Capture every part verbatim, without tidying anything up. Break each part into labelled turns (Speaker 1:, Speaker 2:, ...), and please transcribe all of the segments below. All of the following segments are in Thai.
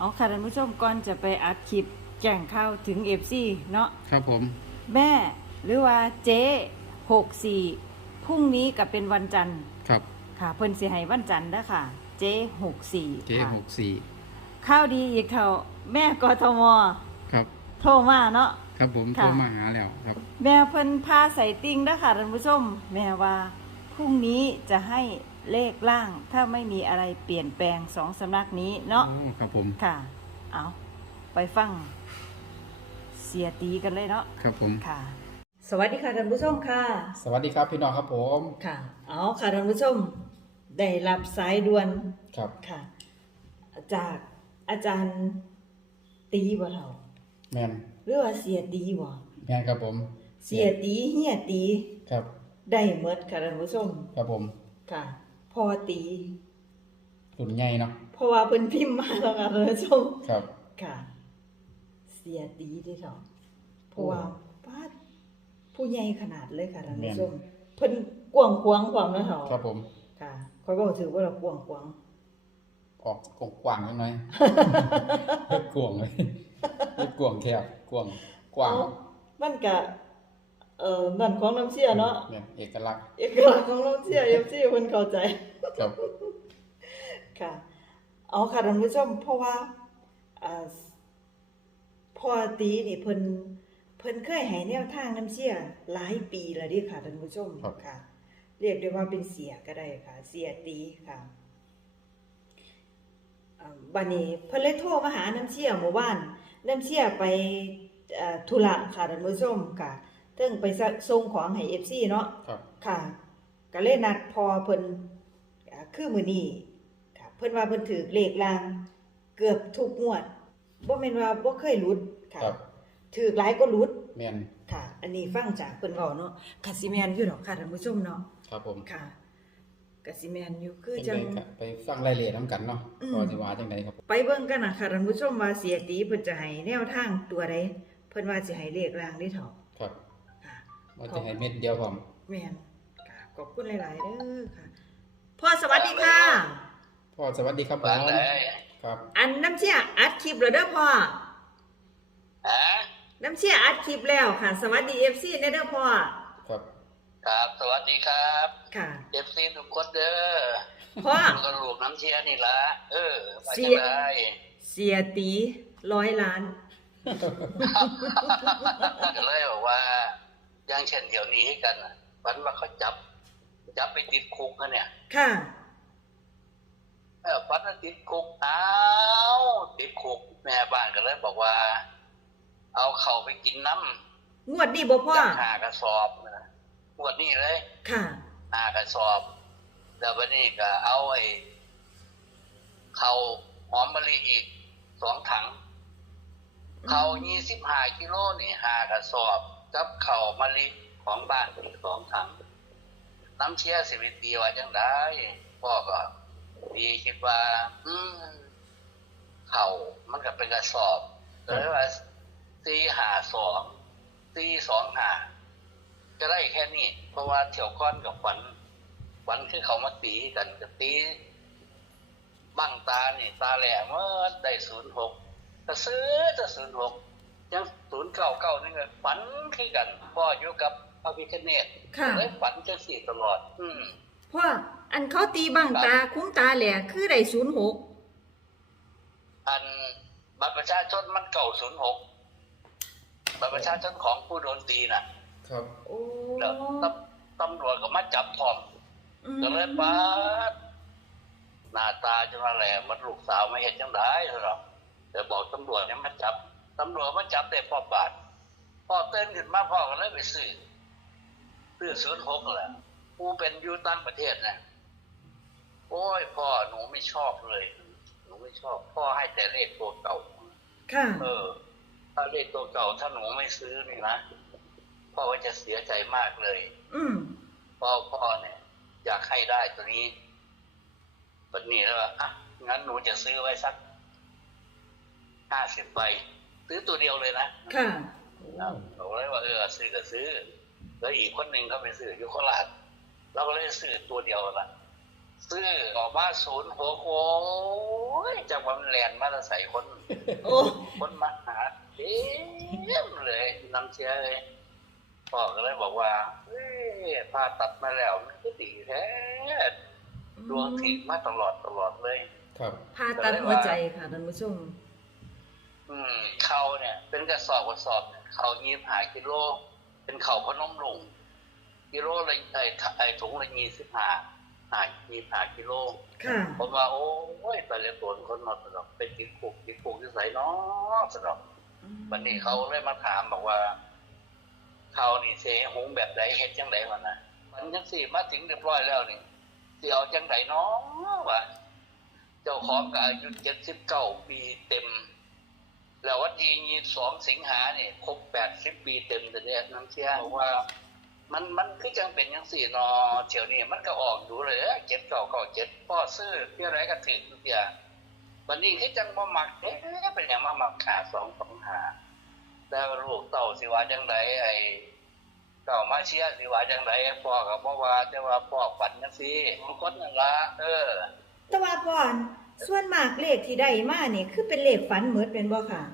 Speaker 1: เอาค่ะท่านผู้ชมก่อนจะไปอัดคลิปแจ้งข่าวถึง เอฟ ซี เนาะ
Speaker 2: ครับผม
Speaker 1: แม่หรือว่าเจ๊หกสี่พรุ่งนี้ก็เป็นวันจันทร์
Speaker 2: ครับ
Speaker 1: ค่ะเพิ่นสิให้วันจันทร์เด้อค่ะเจ๊หกสี่
Speaker 2: เจ๊หกสี่
Speaker 1: ข้าวดีอีกเท่าแม่กทม
Speaker 2: ครับ
Speaker 1: โทรมาเนาะ
Speaker 2: ครับผมโทรมาหาแล้วครับ
Speaker 1: แม่เพิ่นพาใส่ติ่งเด้อค่ะท่านผู้ชมแม่ว่าพรุ่งนี้จะให้เลขล่างถ้าไม่มีอะไรเปลี่ยนแปลงสองสำนักนี้เนาะ
Speaker 2: โอ้ครับผม
Speaker 1: ค่ะเอาไปฟังเสียตีกันเลยเนาะ
Speaker 2: ครับผม
Speaker 1: ค่ะสวัสดีค่ะท่านผู้ชมค่ะ
Speaker 2: สวัสดีครับพี่น้องครับผม
Speaker 1: ค่ะเอาค่ะท่านผู้ชมได้รับสายด่วน
Speaker 2: ครับ
Speaker 1: ค่ะจากอาจารย์ตีบ่เท่า
Speaker 2: แมน
Speaker 1: หรือว่าเสียตีบ่
Speaker 2: แมนครับผม
Speaker 1: เสียตีเฮียตี
Speaker 2: ครับ
Speaker 1: ได้หมดค่ะท่านผู้ชม
Speaker 2: ครับผม
Speaker 1: ค่ะพอตี
Speaker 2: ตุ่นใหญ่เนาะ
Speaker 1: เพราะว่าเพิ่นพิมพ์มาแล้วค่ะท่านผู้ชม
Speaker 2: ครับ
Speaker 1: ค่ะเสียตีได้เท่าเพราะว่าป้าผู้ใหญ่ขนาดเลยค่ะท่านผู้ชมเพิ่นกว้างขวางความนะเท่า
Speaker 2: ครับผม
Speaker 1: ค่ะค่อยบอกถือว่าเรากว้างขวาง
Speaker 2: ออกกว้างๆหน่อยไม่กว้างเลยไม่กว้างแคบกว้างกว้าง
Speaker 1: มันก็เอ่อนั่นของน้ำเสียเนาะ
Speaker 2: เนี่ยเอกลักษณ์
Speaker 1: เอกลักษณ์ของน้ำเสีย เอฟ ซี เพิ่นเข้าใจ
Speaker 2: ครับ
Speaker 1: ค่ะเอาค่ะท่านผู้ชมเพราะว่าอ่าพ่อตีนี่เพิ่นเพิ่นเคยให้แนวทางน้ำเสียหลายปีแล้วเด้ค่ะท่านผู้ชมค่ะเรียกได้ว่าเป็นเสียก็ได้ค่ะเสียตีค่ะอ่าบัดนี้เพิ่นเลยโทรมาหาน้ำเสียเมื่อวานน้ำเสียไปเอ่อธุระค่ะท่านผู้ชมค่ะเทิงไปส่งของให้ เอฟ ซี เนาะค่ะก็เลยนัดพอเพิ่นคือมื้อนี้ค่ะเพิ่นว่าเพิ่นถือเลขลางเกือบทุกงวดบ่แม่นว่าบ่เคยหลุดค่ะถือหลายก็หลุด
Speaker 2: แม่น
Speaker 1: ค่ะอันนี้ฟังจากเพิ่นเว้าเนาะก็สิแม่นอยู่ดอกค่ะท่านผู้ชมเนาะ
Speaker 2: ครับผม
Speaker 1: ค่ะก็สิแม่นอยู่คือจัง
Speaker 2: ไปฟังรายละเอียดนำกันเนาะว่าสิว่าจังได๋ครับ
Speaker 1: ไปเบิ่งกันน่ะค่ะท่านผู้ชมว่าเสียตีเพิ่นจะให้แนวทางตัวใดเพิ่นว่าสิให้เลขลางได้เท่า
Speaker 2: ครับว่าจะให้เม็ดเดียวพร้อม
Speaker 1: แม่นค่ะขอบคุณหลายๆเด้อค่ะพ่อสวัสดีค่ะ
Speaker 2: พ่อสวัสดีครับผมครับ
Speaker 1: อันน้ำเชี่ยอัดคลิปแล้วเด้อพ่อ
Speaker 3: ฮะ
Speaker 1: น้ำเชี่ยอัดคลิปแล้วค่ะสวัสดี เอฟ ซี เด้อพ่อ
Speaker 2: ครับ
Speaker 3: ครับสวัสดีครับ
Speaker 1: ค่ะ
Speaker 3: เอฟ ซี ทุกคนเด้อ
Speaker 1: พ่อ
Speaker 3: ก็ลูกน้ำเชี่ยนี่ล่ะเออ
Speaker 1: เสียเสียตีร้อยล้าน
Speaker 3: ก็เลยบอกว่าอย่างเช่นเดี๋ยวนี้ให้กันวันว่าเขาจับจับไปติดคุกนะเนี่ย
Speaker 1: ค่ะ
Speaker 3: เออวันติดคุกอ้าวติดคุกแม่บ้านก็เลยบอกว่าเอาเข่าไปกินน้
Speaker 1: ำงวดนี้บ่พ่อ
Speaker 3: หากระสอบนะงวดนี้เลย
Speaker 1: ค่ะ
Speaker 3: หากระสอบแล้ววันนี้ก็เอาไอ้เข่าหอมมะลิอีกสองถังเข่ายี่สิบห้ากิโลนี่หากระสอบกับเข่ามะลิของบ้านอีกสองถังน้ำเชี่ยสิบปีว่าจังได้พ่อก็ดีคิดว่าอืมเข่ามันก็เป็นกระสอบเลยว่าสี่ห้าสองสี่สองห้าจะได้แค่นี้เพราะว่าเที่ยวก้อนกับฝันฝันคือเขามาตีกันกับตีบังตานี่ตาแหลมเมื่อได้ศูนย์หกจะซื้อจะศูนย์หกยังศูนย์เก้าเก้านี่ก็ฝันคือกันพ่ออยู่กับพระพิฆเนศเลยฝันจะสี่ตลอดอืม
Speaker 1: พ่ออันเขาตีบังตาคุ้มตาแหลกคือได้ศูนย์หก
Speaker 3: อันบัตรประชาชนมันเก่าศูนย์หกบัตรประชาชนของผู้โดนตีน่ะ
Speaker 2: ครับ
Speaker 1: โอ้
Speaker 3: แล้วตำรวจก็มาจับพร้อมก็เลยปาดหน้าตาจังว่าแหละมันลูกสาวไม่เห็นจังได้หรอกแต่บอกตำรวจเนี่ยมาจับตำรวจมาจับได้พ่อบาทพ่อเต้นขึ้นมาพ่อก็เลยไปซื้อซื้อศูนย์หกแหละผู้เป็นอยู่ต่างประเทศนะโอ้ยพ่อหนูไม่ชอบเลยหนูไม่ชอบพ่อให้แต่เลขตัวเก่า
Speaker 1: ค่ะ
Speaker 3: เออถ้าเลขตัวเก่าถ้าหนูไม่ซื้อนี่นะพ่อก็จะเสียใจมากเลย
Speaker 1: อืม
Speaker 3: พ่อพ่อเนี่ยอยากให้ได้ตัวนี้แบบนี้แล้วอ่ะงั้นหนูจะซื้อไว้สักห้าสิบใบซื้อตัวเดียวเลยนะ
Speaker 1: ค่ะ
Speaker 3: เราเลยว่าเออซื้อก็ซื้อแล้วอีกคนหนึ่งเขาไปซื้ออยู่โคราชเราก็เลยซื้อตัวเดียวละซื้อออกมาศูนย์หัวโค้ยจากวันแลนมาใส่คน
Speaker 1: โอ้
Speaker 3: คนมาหาเต็มเลยนำเชียเลยพ่อก็เลยบอกว่าเอ้ยผ่าตัดมาแล้วมันก็ดีแท้ดวงถีบมาตลอดตลอดเลย
Speaker 2: ครับ
Speaker 1: ผ่าตัดหัวใจค่ะท่านผู้ชม
Speaker 3: อืมเขาเนี่ย เป็นกระสอบกระสอบเนี่ยเขายี่หากิโลเป็นเขาพนมลุงกิโลละไอ้ไอ้ถุงละยี่สิบห้าหายี่หากิโล
Speaker 1: ค่ะ
Speaker 3: ผมว่าโอ้ยแต่ละตัวคนนอนสนอกเป็นติดคุกติดคุกที่ใส่น้อสนอกวันนี้เขาเลยมาถามบอกว่าเขานี่เสหงแบบไหนเฮ็ดจังไดวะนะมันยังสี่มาถึงเรียบร้อยแล้วนี่สิเอาจังไดน้อวะเจ้าของก็อายุเจ็ดสิบเก้าปีเต็มแล้ววันที่ยี่สิบสองสิงหาเนี่ยครบแปดสิบปีเต็มแต่เนี่ยน้ำเชี่ยบอกว่า มันมันคือจังเป็นยังสี่นอเที่ยวนี้มันก็ออกอยู่เลยเจ็ดเก้าเก้าเจ็ดพ่อซื้อเพื่ออะไรก็ถึงทุกอย่างวันนี้คือจังมาหมักเอ๊ะเป็นอย่างมาหมักขาสองสองหาแล้วลูกเต่าสิว่าจังไดไอ้เต่ามาเชียสิว่าจังไดพ่อกับพ่อว่าแต่ว่าพ่อฝันจังซี่มันคนนั่นละเออ
Speaker 1: แต่ว่าพ่อส่วนมากเลขที่ได้มานี่คือเป็นเลขฝันเหมือนเป็นบ่ค่ะ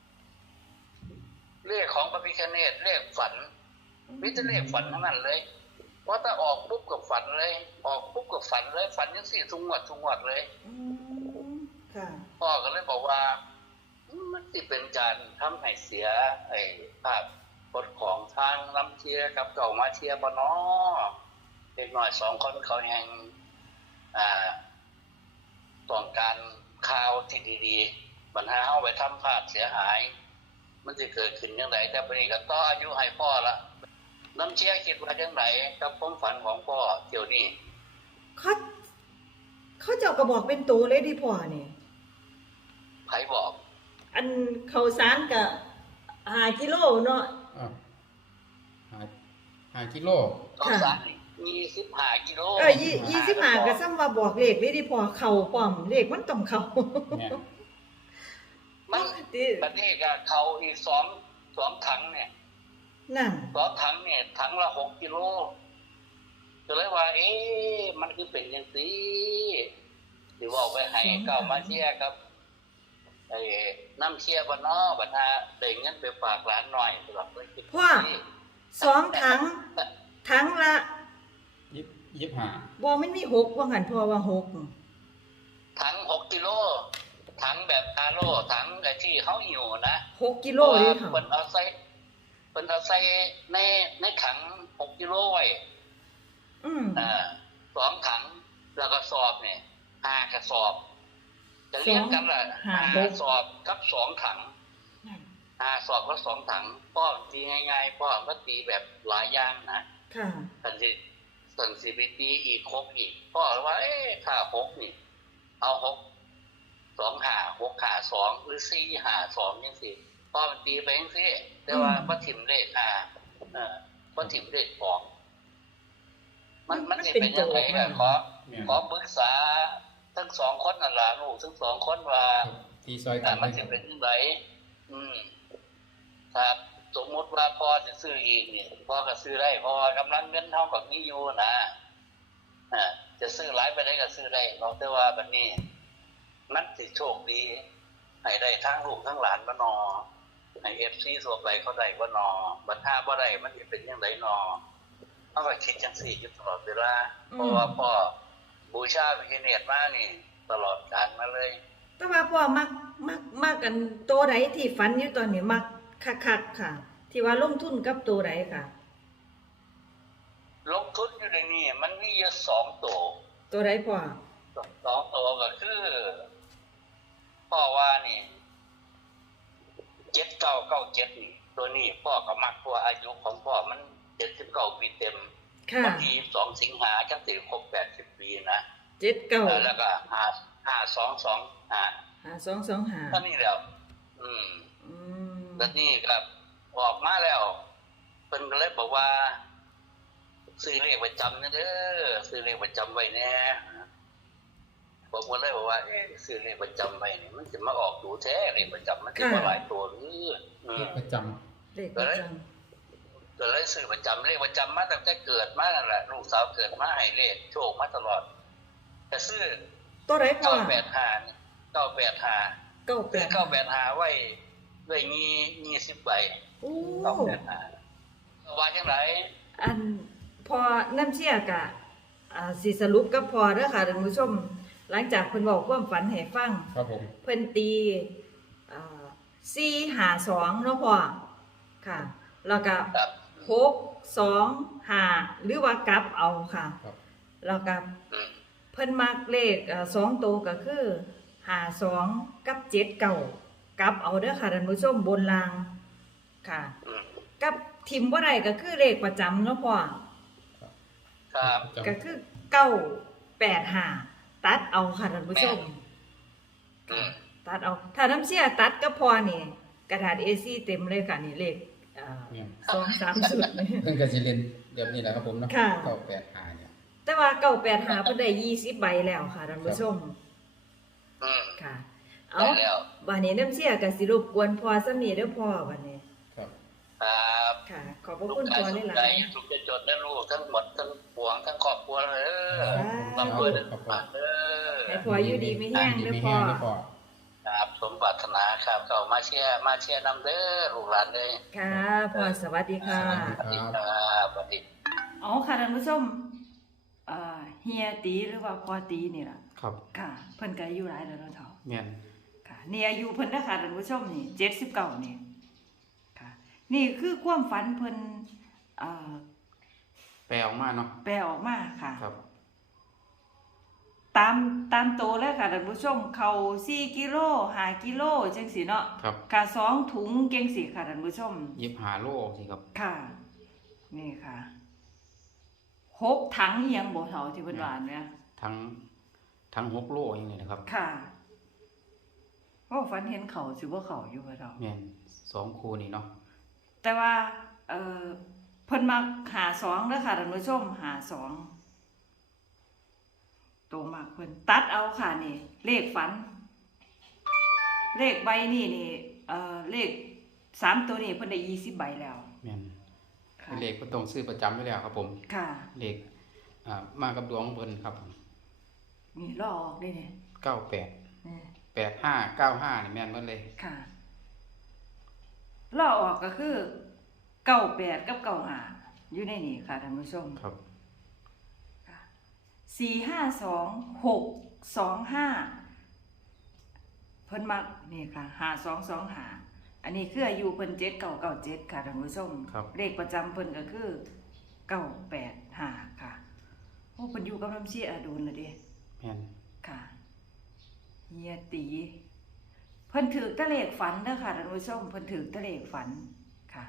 Speaker 3: เลขของพระพิฆเนศเลขฝันมิตรเลขฝันทั้งนั้นเลยเพราะถ้าออกปุ๊บกับฝันเลย ออกปุ๊บกับฝันเลยฝันยังสี่ทุงวัดทุงวัดเลย
Speaker 1: อืมค่ะ
Speaker 3: พ่อก็เลยบอกว่ามันที่เป็นการทำให้เสียไอ้ภาพพจน์ของทางน้ำเชียกับเก่ามาเชียบ่เนาะเด็กหน่อยสองคนเขาแห่งอ่าต้องการข่าวที่ดีๆปัญหาเอาไปทำพลาดเสียหาย มันจะเกิดขึ้นยังไงแต่ปนี้ก็ต่ออายุให้พ่อละน้ำเชียคิดว่ายังไงกับความฝันของพ่อเดี๋ยวนี้
Speaker 1: เขาเขาเจ้าก็บอกเป็นตัวเลยดิพ่อนี่
Speaker 3: ใครบอก
Speaker 1: อันเขาวสารก็ห้ากิโลเนาะ
Speaker 2: อ่าหาหากิโล
Speaker 3: ต้อง
Speaker 1: ค่ะ
Speaker 3: สั่งยี่สิบห้ากิโล
Speaker 1: เออยี่ยี่สิบห้าก็ซ้ำว่าบอกเลขเลยดิพ่อเข้าป้อมเลขมันต้องเข้า
Speaker 2: เนี่ย
Speaker 3: มัน
Speaker 1: ติ
Speaker 3: ประเทศก็เขาอีกสองสองถังเนี่ย
Speaker 1: นั่น
Speaker 3: สองถังเนี่ยถังละหกกิโลก็เลยว่า เอ๊ะมันคือเป็นยังสิหรือว่าเอาไปให้เก้ามาเชียครับไอ้น้ำเชียบนนอบัดฮาได้เงินไปฝากหลานหน่อยสำหรับเพื่อนคิด
Speaker 1: พ่อสองถังถังละ
Speaker 2: ยี่ยี่สิบห้า
Speaker 1: บ่มันมีหกว่างั้นพ่อว่าหก
Speaker 3: ถังหกกิโลถังแบบอาโลถังไอ้ที่เขาอยู่นะ
Speaker 1: หกกิโลเลยค่ะ
Speaker 3: เพิ่นเอาใส่เพิ่นเอาใส่ในในถังหกกิโลไว้
Speaker 1: อืม
Speaker 3: อ่าสองถังแล้วก็สอบเนี่ยห้ากระสอบ จะเรียกกันละห้าสอบกับสองถัง
Speaker 1: นั่น
Speaker 3: ห้าสอบกับสองถังพ่อตีง่ายๆพ่อก็ตีแบบหลายอย่างนะ
Speaker 1: ค่ะ
Speaker 3: สันสิสันสิบตีอีกหกอีกพ่อว่าเอ๊ะถ้าหกนี่ เอาหกสองหาหกหาสองหรือสี่หาสองยังสิพ่อมันตีไปยังสิแต่ว่าพ่อถิ่มเลขหาเออพ่อถิ่มเลขสองมันมันจะเป็นยังไงกันขอ
Speaker 2: เนี่ย
Speaker 3: ขอปรึกษาทั้งสองคนนั่นล่ะลูกทั้งสองคนว่า
Speaker 2: ตีซอยกั
Speaker 3: แต่
Speaker 2: น
Speaker 3: มันจะเป็นยังไงอืมครับสมมติว่าพ่อจะซื้ออีกเนี่ยพ่อก็ซื้อได้เพราะว่ากำลังเงินเท่ากับนี้อยู่นะอ่าจะซื้อหลายไปได้ก็ซื้อได้นอกแต่ว่าบัดนี้มันสิโชคดีให้ได้ทั้งลูกทั้งหลานมานอให้เอฟซีส่วนไปเขาได้ว่านอบัดห้าบ่ได้มันจะเป็นยังไงนอเขาก็คิดจังสี่อยู่ตลอดเวลาเพราะว่าพ่อบูชาพระเนตรมานี่ ตลอดกาลมาเลย
Speaker 1: แต่ว่าพ่อมักมักมักกันตัวใดที่ฝันอยู่ตอนนี้มักคักๆค่ะ ที่ว่าลงทุนกับตัวใดค่ะ
Speaker 3: ลงทุนอยู่ในนี้มันมีเยอะสองตัว
Speaker 1: ตัวใดพ่อ
Speaker 3: สองตัวก็คือพ่อว่านี่เจ็ดเก้าเก้าเจ็ดนี่ตัวนี้พ่อก็มักตัวอายุของพ่อมันเจ็ดสิบเก้าปีเต็ม
Speaker 1: ค่ะ
Speaker 3: วันที่สองสิงหาจังสิครบแปดสิบปีนะ
Speaker 1: เจ็ดเก้า
Speaker 3: แล้วก็ห้าห้าสองสองห้า
Speaker 1: หาสองสองหา
Speaker 3: เท่านี้แล้ว อืม
Speaker 1: อืม
Speaker 3: แล้วนี่ครับออกมาแล้วเพิ่นก็เลยบอกว่าซื้อเลขประจำนะเด้อซื้อเลขประจำไว้แน่ผมก็เลยบอกว่าเอ๊ะซื้อเลขประจำไว้นี่มันจะมาออกดูแท้เลขประจำมันจะมาหลายตัวหรืออืม
Speaker 2: ประจ
Speaker 1: เลขประจ
Speaker 3: ก็เลยซื้อประจำเลขประจำมาตั้งแต่เกิดมานั่นแหละลูกสาวเกิดมาให้เลขโชคมาตลอดจะซื้อ
Speaker 1: ตัวไหนพ่อ
Speaker 3: เก้าแปดห้าเก้าแปดห้า
Speaker 1: เก้าแป
Speaker 3: คือ
Speaker 1: ด
Speaker 3: เก้าแปดห้าไว้ด้วยงี้ยี่สิบใบ
Speaker 1: โอ้
Speaker 3: เก้าแปดห้าว่าจังไร
Speaker 1: อันพอน้ำเชี่ยกะอ่าสิสรุปกับพอเด้อค่ะท่านผู้ชม หลังจากเพิ่นบอกความฝันให้ฟัง
Speaker 2: ครับผม
Speaker 1: เพิ่นตีอ่าสี่ห้าสองเนาะพ่อค่ะ แล้วก็
Speaker 3: ครับ
Speaker 1: หกสองห้าหรือว่ากลับเอาค่ะ
Speaker 2: ครับ
Speaker 1: แล้วก็
Speaker 3: อืม
Speaker 1: เพิ่นมักเลขเอ่อสองตัวก็คือห้าสองกับเจ็ดเก้ากลับเอาเด้อค่ะท่านผู้ชมบนรางค่ะ
Speaker 3: อืม
Speaker 1: กับทิมบ่ได้ก็คือเลขประจำเนาะพ่อ
Speaker 3: ครับ
Speaker 1: ก็คือเก้าแปดห้าตัดเอาค่ะท่านผู้ชม
Speaker 3: อืม
Speaker 1: ตัดเอาถ้าน้ำเชี่ยตัดก็พอนี่กระดาษ เอ สี่ เต็มเลยค่ะนี่เลขอ่า
Speaker 2: เนี่ย
Speaker 1: สองสามสุดนี่
Speaker 2: เพิ่นก็สิเล่นแบบนี้แหละครับผมเนาะ
Speaker 1: ค่ะ
Speaker 2: เก้าแปดห้าเนี่ย
Speaker 1: แต่ว่าเก้าแปดห้าเพิ่นได้ยี่สิบใบแล้วค่ะท่านผู้ชม
Speaker 3: อืม
Speaker 1: ค่ะ เอา
Speaker 3: ได้แล้ว
Speaker 1: บัดนี้น้ำเชี่ยก็สิรบกวนพอซำนี้เด้อพ่อบัดนี้
Speaker 2: ครับ
Speaker 3: ครับ
Speaker 1: ค่ะ ขอบพระ
Speaker 3: ลู
Speaker 1: คุ
Speaker 3: ก
Speaker 1: ณ
Speaker 3: ชา
Speaker 1: พ่
Speaker 3: ย
Speaker 1: อ
Speaker 3: สุข
Speaker 1: หลา
Speaker 3: ใจ
Speaker 1: ย
Speaker 3: สุขจะจดได้ลูกทั้งหมดทั้งปวงทั้งครอบครัวเลยเออ
Speaker 1: ครับ
Speaker 3: ร่ำรวยเด้อ
Speaker 2: ครับ
Speaker 3: ผ่านเด้อ
Speaker 1: ๆให้พ่ออยู่ดีไม่แห้งเด้อพ่อ
Speaker 2: ดีไม่แห้งเด้อพ่อ
Speaker 3: ครับสมปรารถนาครับก็มาเชียร์มาเชียร์นำเด้อลูกหลานเลย
Speaker 1: ค่ะพ่อสวัสดีค่ะ
Speaker 3: สวัสดีครับสวัสดี
Speaker 1: อ๋อค่ะท่านผู้ชมเอ่อเฮียตีหรือว่าพ่อตีนี่ล่ะ
Speaker 2: ครับ
Speaker 1: ค่ะ เพิ่นก็อายุหลายแล้วเนาะเฒ่า
Speaker 2: แม่น
Speaker 1: ค่ะนี่อายุเพิ่นนะคะท่านผู้ชมนี่เจ็ดสิบเก้านี่ค่ะ นี่คือความฝันเพิ่นเอ่อ
Speaker 2: แปลออกมาเนาะ
Speaker 1: แปลออกมาค่ะ
Speaker 2: ครับ
Speaker 1: ตามตามโตแล้วค่ะท่านผู้ชมเขาสี่กิโลห้ากิโลจังสิเนาะ
Speaker 2: ครับ
Speaker 1: ค่ะสองถุงจังสิค่ะท่านผู้ชม
Speaker 2: ยิบหาโลสิครับ
Speaker 1: ค่ะ นี่ค่ะหกถังอีหยังบ่เฒ่าที่เพิ่นว่าเนี่ย
Speaker 2: ทั้งทั้งหกโลอย่างนี้นะครับ
Speaker 1: ค่ะเพราะฝันเห็นเขาสิบ่เขาอยู่บ่เฒ่า
Speaker 2: แม่นสองคู่นี่เนาะ
Speaker 1: แต่ว่าเอ่อเพิ่นมักหาสองเด้อค่ะท่านผู้ชมหาสองโตมากเพิ่นตัดเอาค่ะนี่ เลขฝัน เลขใบนี่นี่เอ่อเลขสามตัวนี่เพิ่นได้ยี่สิบใบแล้ว
Speaker 2: แม่น
Speaker 1: ค่ะ
Speaker 2: เลขก็ต้องซื้อประจำไว้แล้วครับผม
Speaker 1: ค่ะ
Speaker 2: เลขอ่ามากับดวงของเพิ่นครับ
Speaker 1: นี่ลอออกได้เนี่ย
Speaker 2: เก้าแปด
Speaker 1: นี่
Speaker 2: แปดห้าเก้าห้านี่แม่นหมดเลย
Speaker 1: ค่ะลอออกก็คือเก้าแปดกับเก้าห้าอยู่ในนี่ค่ะท่านผู้ชม
Speaker 2: ครับ
Speaker 1: สี่ห้าสองหกสองห้าเพิ่นมักนี่ค่ะห้าสองสองห้าอันนี้คืออายุเพิ่นเจ็ดเก้าเก้าเจ็ดค่ะท่านผู้ชม
Speaker 2: ครับ
Speaker 1: เลขประจำเพิ่นก็คือเก้าแปดห้าค่ะโอ้เพิ่นอยู่กับน้ำเชี่ยโดนเลยเด้
Speaker 2: แม่น
Speaker 1: ค่ะเฮียตีเพิ่นถือตะเลขฝันเด้อค่ะท่านผู้ชมเพิ่นถือตะเลขฝันค่ะ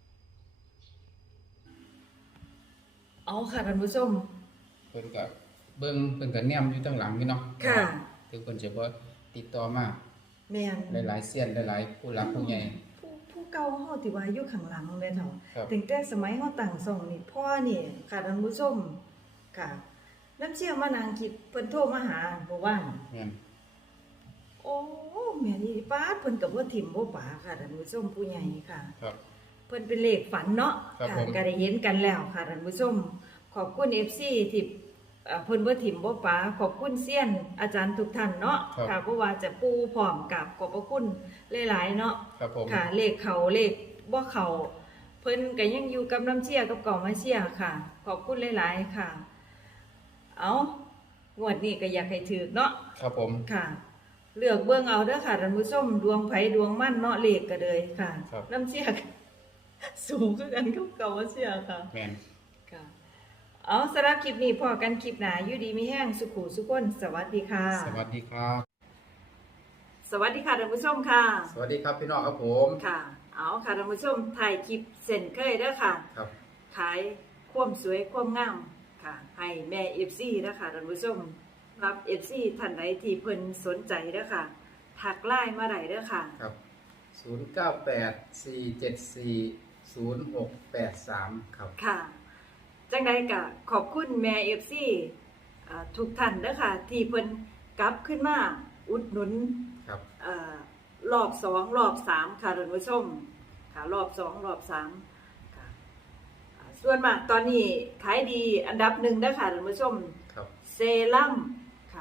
Speaker 1: เอาค่ะท่านผู้ชม
Speaker 2: เพิ่นก็เบิ่งเพิ่นก็แนมอยู่ตั้งหลังนี่เนาะ
Speaker 1: ค่ะ
Speaker 2: ถึงเพิ่นจะบ่ติดต่อมา
Speaker 1: แม่น
Speaker 2: หลายๆเสี้ยนหลายๆผู้หลักผู้ใหญ่
Speaker 1: ผู้ผู้เก่าเฮาที่ว่าอยู่ข้างหลังแม่เฒ่า
Speaker 2: ครับ
Speaker 1: ตั้งแต่สมัยเฮาตั้งซ่องนี่พ่อนี่ค่ะท่านผู้ชมค่ะน้ำเชี่ยมานั่งคิดเพิ่นโทรมาหาบ่ว่าง
Speaker 2: แม่น
Speaker 1: โอ้แม่นี่ป้าดเพิ่นก็บ่ถิ่มบ่ป๋าค่ะท่านผู้ชมผู้ใหญ่ค่ะ
Speaker 2: ครับ
Speaker 1: เพิ่นเป็นเลขฝันเนาะ
Speaker 2: ครับ
Speaker 1: ค่ะ
Speaker 2: ผม
Speaker 1: ก็ได้เห็นกันแล้วค่ะท่านผู้ชม ขอบคุณ เอฟ ซี ที่เอ่อเพิ่นบ่ถิ่มบ่ป๋าขอบคุณเซียนอาจารย์ทุกท่านเนาะ
Speaker 2: ครับ
Speaker 1: ค่ะเพราะว่าจะปูพร้อมกับขอบพระคุณหลายๆเนาะ
Speaker 2: ครับผม
Speaker 1: ค่ะเลขเขาเลขบ่เขาเพิ่นก็ยังอยู่กับน้ำเชี่ยกับเก่ามาเชี่ยค่ะ ขอบคุณหลายๆค่ะ เอางวดนี้ก็อยากให้ถือเนาะ
Speaker 2: ครับผม
Speaker 1: ค่ะ เลือกเบิ่งเอาเด้อค่ะท่านผู้ชมดวงไผดวงมั่นเนาะเลขก็เลยค่ะ
Speaker 2: ครับ
Speaker 1: น้ำเชี่ยก็ สูงคือกันกับเก่ามาเชี่ยค่ะ
Speaker 2: แม่น
Speaker 1: ค่ะ เอาสำหรับคลิปนี้พอกันคลิปหน้าอยู่ดีมีแห้งสุขุสุขคนสวัสดีค่ะ
Speaker 2: สวัสดีครับ
Speaker 1: สวัสดีค่ะท่านผู้ชมค่ะ
Speaker 2: สวัสดีครับพี่น้องครับผม
Speaker 1: ค่ะ เอาค่ะท่านผู้ชมถ่ายคลิปเส้นเคยเด้อค่ะ
Speaker 2: ครับ
Speaker 1: ขายความสวยความงามค่ะ ให้แม่ เอฟ ซี เด้อค่ะท่านผู้ชมรับ เอฟ ซี ท่านใดที่เพิ่นสนใจเด้อค่ะทักไลน์มาได้เด้อค่ะ
Speaker 2: ครับศูนย์เก้าแปด สี่ เจ็ด สี่ ศูนย์ หก แปด สามครับ
Speaker 1: ค่ะ จังใดก็ขอบคุณแม่ เอฟ ซี อ่าทุกท่านเด้อค่ะ ที่เพิ่นกลับขึ้นมาอุดหนุน
Speaker 2: ครับ
Speaker 1: เอ่อรอบสองรอบสามค่ะท่านผู้ชมค่ะรอบสองรอบสามค่ะอ่าส่วนมากตอนนี้ขายดีอันดับหนึ่งนะคะท่านผู้ชม
Speaker 2: ครับ
Speaker 1: เซรั่มค่ะ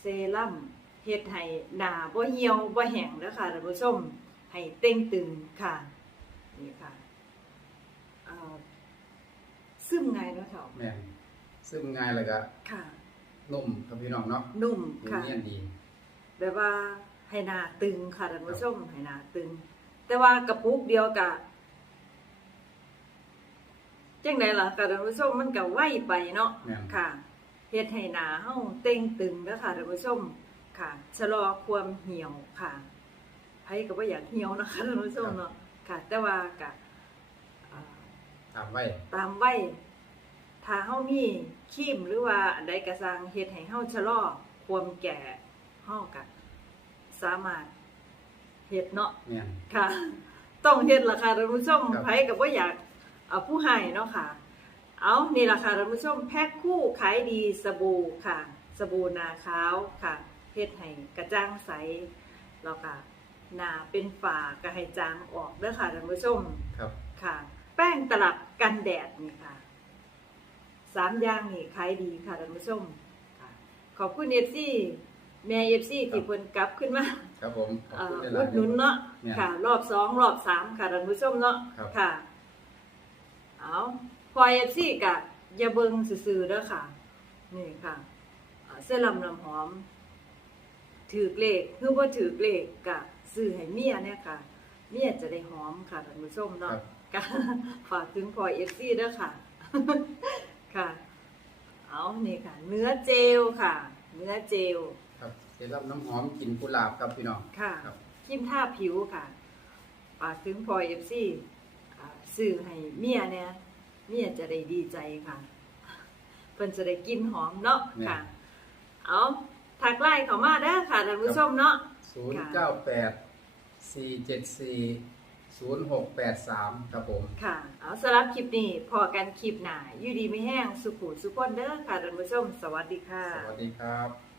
Speaker 1: เซรั่มเฮ็ดให้หน้าบ่เหี่ยวบ่แห้งเด้อค่ะท่านผู้ชมให้เต่งตึงค่ะนี่ค่ะเอ่อซึมง่ายเนาะเฒ่า
Speaker 2: แม่นซึ่งง่ายเลยก็
Speaker 1: ค่ะ
Speaker 2: นุ่มครับพี่น้องเนาะ
Speaker 1: นุ่ม
Speaker 2: เนี
Speaker 1: ค่ะ
Speaker 2: ยนดี
Speaker 1: แบบว่าให้หน้าตึงค่ะท่านผู้ชมให้หน้าตึง แต่ว่ากระปุกเดียวกะจังได๋ล่ะค่ะท่านผู้ชมมันก็ไวไปเนาะ
Speaker 2: แม่น
Speaker 1: ค่ะเฮ็ดให้หน้าเฮาเต่งตึงเด้อค่ะท่านผู้ชมค่ะชะลอความเหี่ยวค่ะไผก็บ่อยากเหี่ยวนะคะท่านผู้ชมเนาะค่ะ แต่ว่าก็อ่า
Speaker 2: ตามไว้
Speaker 1: ตามไว้ถ้าเฮามีครีมหรือว่าอันใดก็สร้างเฮ็ดให้เฮาชะลอความแก่เฮาก็สามารถเฮ็ดเนาะ
Speaker 2: แม่น
Speaker 1: ค่ะ ต้องเฮ็ดล่ะค่ะท่านผู้ชม
Speaker 2: ครับ
Speaker 1: ไผก็บ่อยากเอาผู้ให้เนาะค่ะ เอานี่ล่ะค่ะท่านผู้ชมแพ็คคู่ขายดีสบู่ค่ะ สบู่หน้าขาวค่ะเฮ็ดให้กระจ่างใสแล้วก็หน้าเป็นฝ้าก็ให้จางออกเด้อค่ะท่านผู้ชม
Speaker 2: ครับ
Speaker 1: ค่ะ แป้งตลับกันแดดนี่ค่ะสามอย่างนี่ขายดีค่ะท่านผู้ชมค่ะขอบคุณ เอฟ ซี แม่ เอฟ ซี ที่เพิ่นกลับขึ้นมา
Speaker 2: ครับผมขอบ
Speaker 1: เอ่อ
Speaker 2: คุณหลา
Speaker 1: อุ
Speaker 2: ย
Speaker 1: ด
Speaker 2: ๆ
Speaker 1: หนุนเนาะ
Speaker 2: เนี่ย
Speaker 1: ค่ะ รอบสองรอบสามค่ะท่านผู้ชมเนาะ
Speaker 2: ครับ
Speaker 1: ค่ะ เอาพอ เอฟ ซี ก็อย่าเบิ่งซื่อๆเด้อค่ะ นี่ค่ะเอ่อเสื้อลำน้ำหอมถือเลขคือบ่ถือเลขก็ซื้อให้เมียเนี่ยค่ะ เมียจะได้หอมค่ะท่านผู้ชมเนาะ ก็ฝากถึงพอ เอฟ ซีเด้อค่ะ ค่ะ เอานี่ค่ะ เนื้อเจลค่ะ เนื้อเจล
Speaker 2: ครับเซรั่มน้ำหอมกลิ่นกุหลาบครับพี่น้อง
Speaker 1: ค่ะ
Speaker 2: ครับ
Speaker 1: ครีมทาผิวค่ะฝากถึงพอ เอฟ ซีอ่าซื้อให้เมียเนี่ยเมียจะได้ดีใจค่ะ เพิ่นจะได้กลินหอมเนาะค่ะ เอาทักไลน์เข้ามาเด้อค่ะท่านผู้ชมเนาะ
Speaker 2: ศูนย์เก้าแปด สี่เจ็ดสี่ ศูนย์หกแปดสามครับผม
Speaker 1: ค่ะ เอาสำหรับคลิปนี้พอกันคลิปหน้าอยู่ดีไม่แห้งสุขุสุขคนเด้อค่ะท่านผู้ชม สวัสดีค่ะ
Speaker 2: สวัสดีครับ